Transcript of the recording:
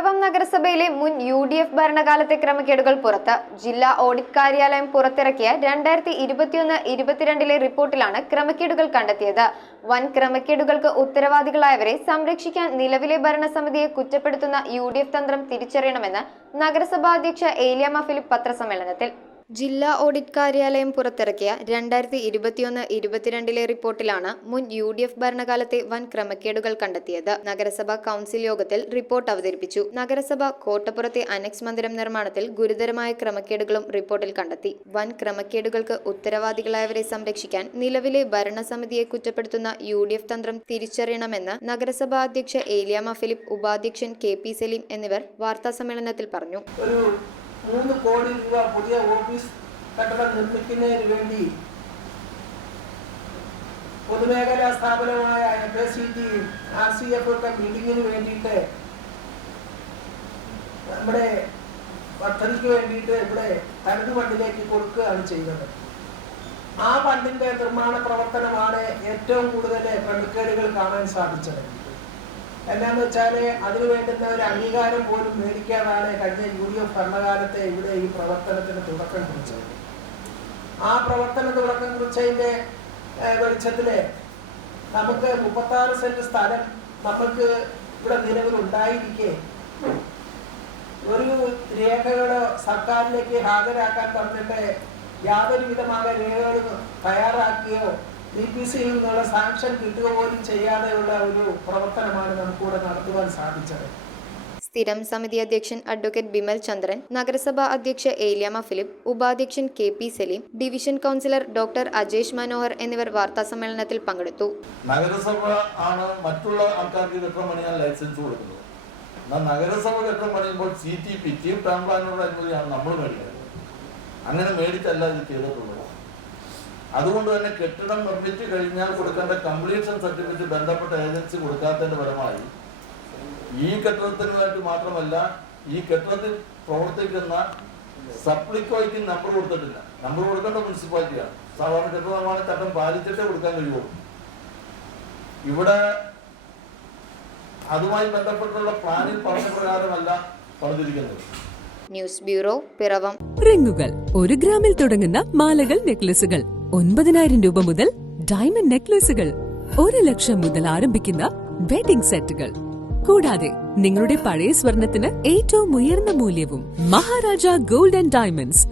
പിറവം നഗരസഭയിലെ മുൻ UDF ഭരണകാലത്തെ ക്രമക്കേടുകൾ പുറത്ത്. ജില്ലാ ഓഡിറ്റ് കാര്യാലയം പുറത്തിറക്കിയ 2021-22 റിപ്പോർട്ടിലാണ് ക്രമക്കേടുകൾ കണ്ടെത്തിയത്. വൻ ക്രമക്കേടുകൾക്ക് ഉത്തരവാദികളായവരെ സംരക്ഷിക്കാൻ നിലവിലെ ഭരണസമിതിയെ കുറ്റപ്പെടുത്തുന്ന UDF തന്ത്രം തിരിച്ചറിയണമെന്ന് നഗരസഭാ അധ്യക്ഷ ഏലിയാമ്മ ഫിലിപ്പ് പത്രസമ്മേളനത്തിൽ. ജില്ലാ ഓഡിറ്റ് കാര്യാലയം പുറത്തിറക്കിയ 2021-22 റിപ്പോർട്ടിലാണ് മുൻ UDF ഭരണകാലത്തെ വൻ ക്രമക്കേടുകൾ കണ്ടെത്തിയത്. നഗരസഭാ കൗൺസിൽ യോഗത്തിൽ റിപ്പോർട്ട് അവതരിപ്പിച്ചു. നഗരസഭ കോട്ടപ്പുറത്തെ അനക്സ് മന്ദിരം നിർമ്മാണത്തിൽ ഗുരുതരമായ ക്രമക്കേടുകളും റിപ്പോർട്ടിൽ കണ്ടെത്തി. വൻ ക്രമക്കേടുകൾക്ക് ഉത്തരവാദികളായവരെ സംരക്ഷിക്കാൻ നിലവിലെ ഭരണസമിതിയെ കുറ്റപ്പെടുത്തുന്ന UDF തന്ത്രം തിരിച്ചറിയണമെന്ന് നഗരസഭാ അധ്യക്ഷ ഏലിയാമ്മ ഫിലിപ്പ്, ഉപാധ്യക്ഷൻ KP സലീം എന്നിവർ വാർത്താസമ്മേളനത്തിൽ പറഞ്ഞു. 3 കോടി രൂപ പുതിയ ഓഫീസ് കെട്ടിടം നിർമ്മിക്കുന്നതിന് വേണ്ടി പൊതുമേഖലാ സ്ഥാപനമായ FACT RCF ഒക്കെ ബിൽഡിങ്ങിന് വേണ്ടിയിട്ട് നമ്മുടെ പദ്ധതിക്ക് വേണ്ടിയിട്ട് ഇവിടെ തനത് ഫണ്ടിലേക്ക് കൊടുക്കുകയാണ് ചെയ്യുന്നത്. ആ ഫണ്ടിന്റെ നിർമ്മാണ പ്രവർത്തനമാണ് ഏറ്റവും കൂടുതൽ ക്രമക്കേടുകൾ കാണാൻ സാധിച്ചത്. എന്നാന്ന് വെച്ചാൽ അതിനു വേണ്ടുന്ന ഒരു അംഗീകാരം പോലും മേടിക്കാതാണ് കഴിഞ്ഞ UDF ഭരണകാലത്തെ ഇവിടെ ഈ പ്രവർത്തനത്തിന് തുടക്കം കുറിച്ചത്. ആ പ്രവർത്തന തുടക്കം കുറിച്ചതിന്റെ വെളിച്ചത്തില് നമുക്ക് 36 സെന്റ് സ്ഥലം നമുക്ക് ഇവിടെ നിലവിലുണ്ടായിരിക്കെ ഒരു രേഖകളോ സർക്കാരിലേക്ക് ഹാജരാക്കാൻ പറഞ്ഞിട്ട് യാതൊരു വിധമായ രേഖകളും തയ്യാറാക്കിയോ DPCയിൽ നിന്നുള്ള സാങ്ഷൻ കിട്ടുക പോലും ചെയ്യാതെയുള്ള ഒരു പ്രവർത്തനമാണ് നമുക്കിവിടെ നടത്തുവാൻ സാധിച്ചത്. സ്ഥിരം സമിതി അധ്യക്ഷൻ അഡ്വക്കേറ്റ് ബിമൽ ചന്ദ്രൻ, നഗരസഭാ അധ്യക്ഷ ഏലിയാമ്മ ഫിലിപ്പ്, ഉപാധ്യക്ഷൻ KP Saleem, division councillor doctor Ajesh Manohar എന്നിവർ വാർത്താസമ്മേളനത്തിൽ പങ്കെടുത്തു. നഗരസഭ ആണ് മറ്റുള്ള ആൾക്കാർക്ക് കെട്ടിടം പണിയാൻ ലൈസൻസ് കൊടുക്കുന്നത്. നഗരസഭ കെട്ടിടം പണിയുമ്പോൾ CTP ചീഫ് ടൗൺ പ്ലാനറുടെ അനുമതിയാണ് നമ്മൾ മേടിക്കുന്നത്. അങ്ങനെ മേടിച്ചല്ല ഇത് ചെയ്തിട്ടുള്ളത്. അതുകൊണ്ട് തന്നെ കെട്ടിടം നിർമ്മിച്ചു കഴിഞ്ഞാൽ കൊടുക്കേണ്ട കംപ്ലീഷൻ സർട്ടിഫിക്കറ്റ് ബന്ധപ്പെട്ട ഏജൻസി കൊടുക്കാത്തതിന്റെ ഫലമായി ഈ കെട്ടിടത്തിനായിട്ട് മാത്രമല്ല, ഈ കെട്ടിടത്തിൽ പ്രവർത്തിക്കുന്ന സപ്ലിക്കോയ്ക്ക് നമ്പർ കൊടുത്തിട്ടില്ല. നമ്പർ കൊടുക്കേണ്ട മുനിസിപ്പാലിറ്റിയാണ്. സാധാരണ കെട്ടിട നിർമ്മാണ ചട്ടം പാലിച്ചിട്ടേ കൊടുക്കാൻ കഴിയുള്ളൂ. ഇവിടെ അതുമായി ബന്ധപ്പെട്ടുള്ള പ്ലാനിൽ പറഞ്ഞ പ്രകാരമല്ല പണിതിരിക്കുന്നത്. News bureau, Piravom. റിങ്ങുകൾ 1 ഗ്രാമിൽ തുടങ്ങുന്ന മാലകൾ, നെക്ലസുകൾ 9,000 രൂപ മുതൽ ഡയമണ്ട് നെക്ലസുകൾ 1 ലക്ഷം മുതൽ ആരംഭിക്കുന്ന വെഡിംഗ് സെറ്റുകൾ, കൂടാതെ നിങ്ങളുടെ പഴയ സ്വർണത്തിന് ഏറ്റവും ഉയർന്ന മൂല്യവും. Maharaja gold and diamonds,